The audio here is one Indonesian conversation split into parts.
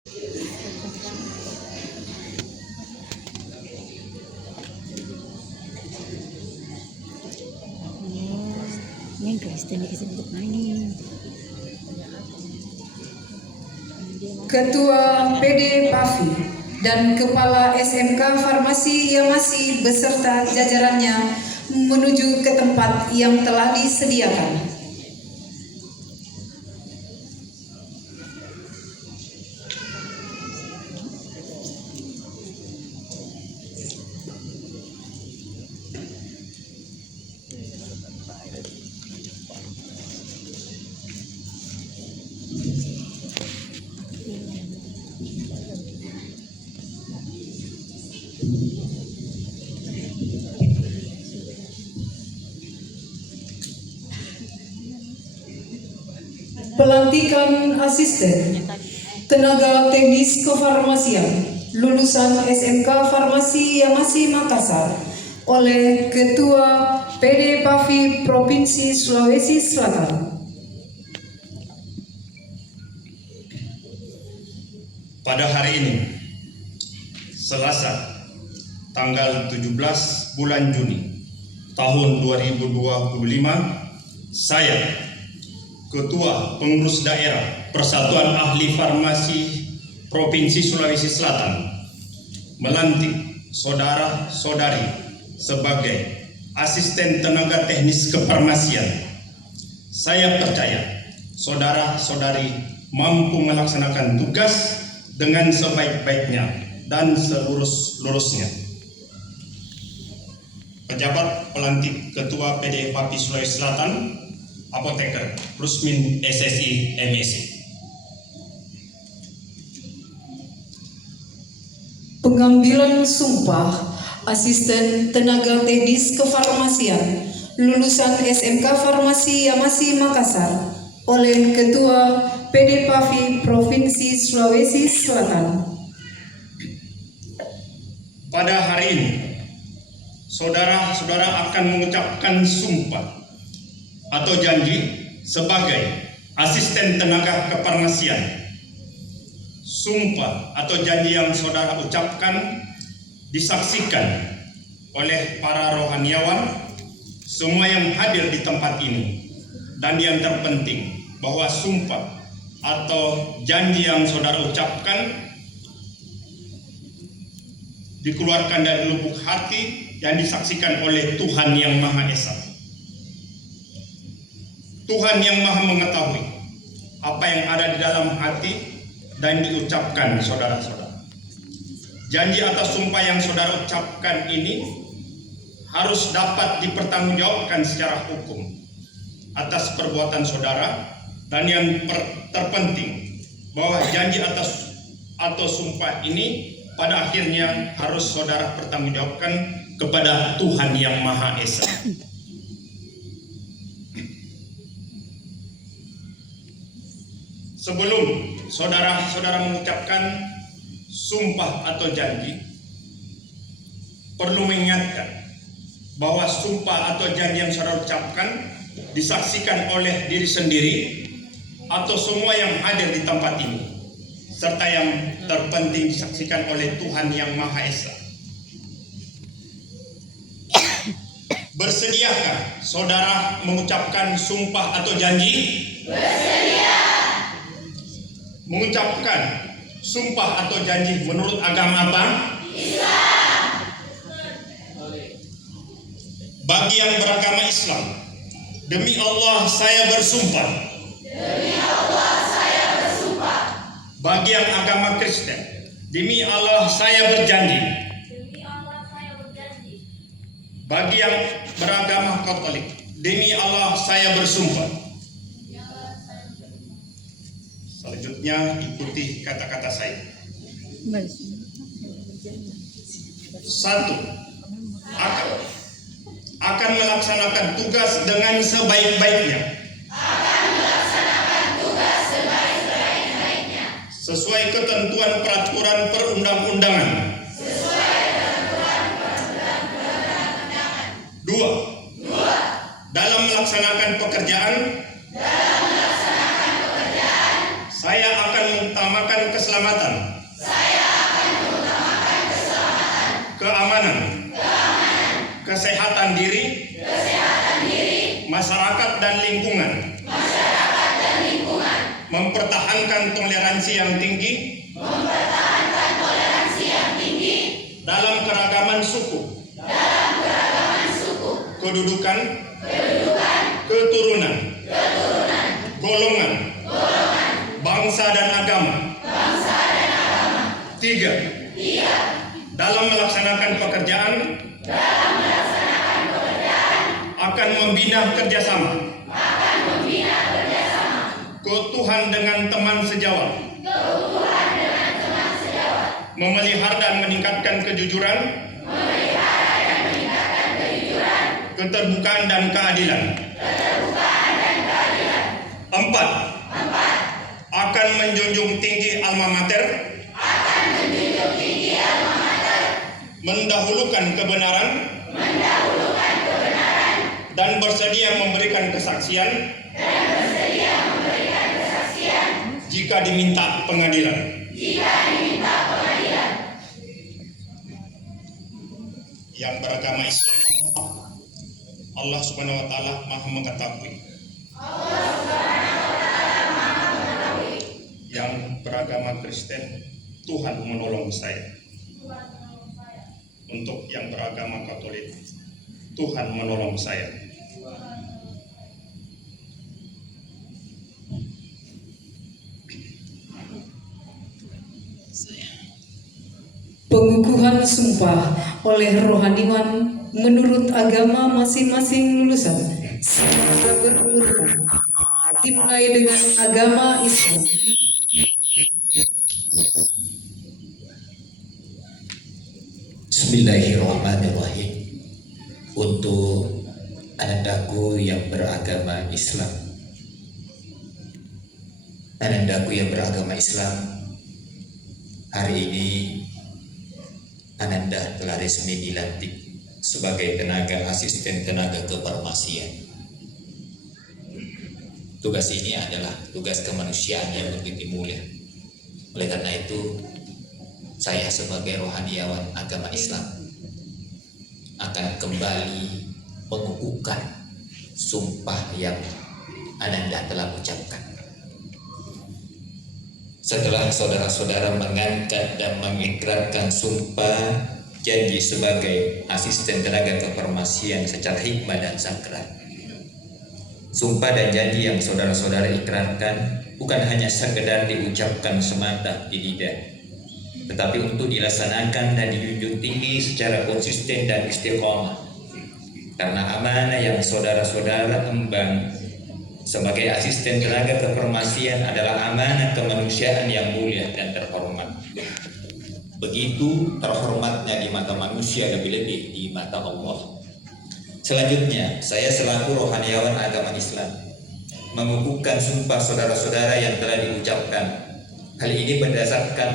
Yan guys, tadi kesebut main. Ketua PD PAFI dan Kepala SMK Farmasi Yamasi beserta jajarannya menuju ke tempat yang telah disediakan. Pelantikan asisten tenaga teknis kefarmasian lulusan SMK Farmasi Yamasi Makassar oleh Ketua PD PAFI Provinsi Sulawesi Selatan. Pada hari ini, Selasa, tanggal 17 bulan Juni tahun 2025, saya, Ketua Pengurus Daerah Persatuan Ahli Farmasi Provinsi Sulawesi Selatan, melantik saudara-saudari sebagai asisten tenaga teknis kefarmasian. Saya percaya saudara-saudari mampu melaksanakan tugas dengan sebaik-baiknya dan selurus-lurusnya. Pejabat pelantik Ketua PD PAFI Sulawesi Selatan, Apoteker Rusmin SSI MSI. Pengambilan sumpah asisten tenaga teknis kefarmasian lulusan SMK Farmasi Yamasi Makassar oleh Ketua PD PAFI Provinsi Sulawesi Selatan. Pada hari ini, saudara-saudara akan mengucapkan sumpah atau janji sebagai asisten tenaga kefarmasian. Sumpah atau janji yang saudara ucapkan disaksikan oleh para rohaniawan, semua yang hadir di tempat ini, dan yang terpenting bahwa sumpah atau janji yang saudara ucapkan dikeluarkan dari lubuk hati yang disaksikan oleh Tuhan Yang Maha Esa. Tuhan yang Maha mengetahui apa yang ada di dalam hati dan diucapkan saudara-saudara. Janji atas sumpah yang saudara ucapkan ini harus dapat dipertanggungjawabkan secara hukum atas perbuatan saudara, dan yang terpenting bahwa janji atas atau sumpah ini pada akhirnya harus saudara pertanggungjawabkan kepada Tuhan Yang Maha Esa. Sebelum saudara-saudara mengucapkan sumpah atau janji, perlu mengingatkan bahwa sumpah atau janji yang saudara ucapkan disaksikan oleh diri sendiri atau semua yang hadir di tempat ini, serta yang terpenting disaksikan oleh Tuhan Yang Maha Esa. Bersediakah saudara mengucapkan sumpah atau janji? Bersedia. Mengucapkan sumpah atau janji menurut agama apa? Islam. Bagi yang beragama Islam, demi Allah saya bersumpah. Demi Allah saya bersumpah. Bagi yang agama Kristen, demi Allah saya berjanji. Demi Allah saya berjanji. Bagi yang beragama Katolik, demi Allah saya bersumpah. Selanjutnya ikuti kata-kata saya. 1. Akan melaksanakan tugas dengan sebaik-baiknya. Sesuai ketentuan peraturan perundang-undangan. 2. Dalam melaksanakan pekerjaan, saya akan mengutamakan mengutamakan keselamatan, keamanan, kesehatan diri, masyarakat dan lingkungan, mempertahankan toleransi yang tinggi, dalam keragaman suku, kedudukan, keturunan, golongan, bangsa dan agama. 3. Dalam melaksanakan pekerjaan, akan membina kerjasama, keutuhan dengan teman sejawat, memelihara dan meningkatkan kejujuran, keterbukaan dan keadilan. 4. Akan menjunjung tinggi alma mater, mendahulukan kebenaran, dan bersedia memberikan kesaksian jika diminta pengadilan. Yang beragama Islam, Allah Subhanahu wa taala Maha mengetahui. Yang beragama Kristen, Tuhan menolong saya. Untuk yang beragama Katolik, Tuhan menolong saya. Pengukuhan sumpah oleh rohaniwan menurut agama masing-masing lulusan secara berurutan, dimulai dengan agama Islam. Bismillahirrahmanirrahim. Untuk anandaku yang beragama Islam, hari ini Ananda telah resmi dilantik sebagai tenaga asisten tenaga kefarmasian. Tugas ini adalah tugas kemanusiaan yang begitu mulia. Oleh karena itu, saya sebagai rohaniawan agama Islam akan kembali mengukuhkan sumpah yang Ananda telah ucapkan. Setelah saudara-saudara mengangkat dan mengikrarkan sumpah janji sebagai asisten tenaga kefarmasian secara hikmah dan sakral, sumpah dan janji yang saudara-saudara ikrarkan bukan hanya sekedar diucapkan semata di lidah, tetapi untuk dilaksanakan dan dijunjung tinggi secara konsisten dan istiqomah. Karena amanah yang saudara-saudara emban sebagai asisten tenaga kefarmasian adalah amanah kemanusiaan yang mulia dan terhormat. Begitu terhormatnya di mata manusia, lebih-lebih di mata Allah. Selanjutnya, saya selaku rohaniawan agama Islam mengukuhkan sumpah saudara-saudara yang telah diucapkan. Hal ini berdasarkan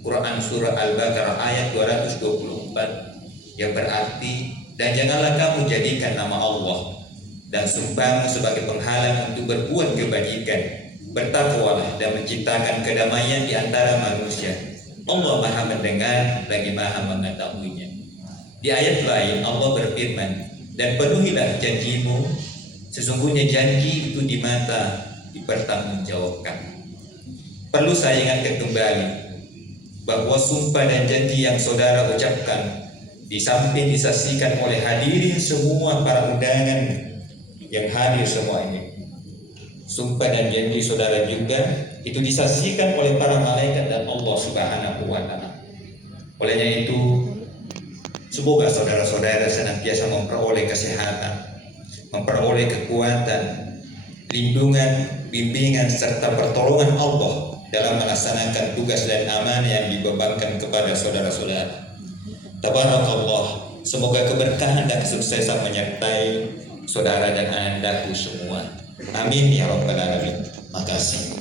Quran Surah Al-Baqarah ayat 224 yang berarti, dan janganlah kamu jadikan nama Allah dan sumpahmu sebagai penghalang untuk berbuat kebajikan. Bertakwalah dan menciptakan kedamaian di antara manusia. Allah Maha mendengar lagi Maha mengetahuinya. Di ayat lain Allah berfirman, dan penuhilah janjimu, sesungguhnya janji itu di mata dipertanggungjawabkan. Perlu saya ingatkan kembali bahwa sumpah dan janji yang saudara ucapkan di samping disaksikan oleh hadirin semua para undangan yang hadir semua ini, sumpah dan janji saudara juga itu disaksikan oleh para malaikat dan Allah Subhanahu wa taala. Olehnya itu, semoga saudara-saudara senantiasa memperoleh kesehatan, memperoleh kekuatan, lindungan, bimbingan serta pertolongan Allah dalam melaksanakan tugas dan amanah yang dibebankan kepada saudara-saudara. Tabarakallah, semoga keberkahan dan kesuksesan menyertai saudara dan anandaku semua. Amin ya rabbal alamin. Makasih.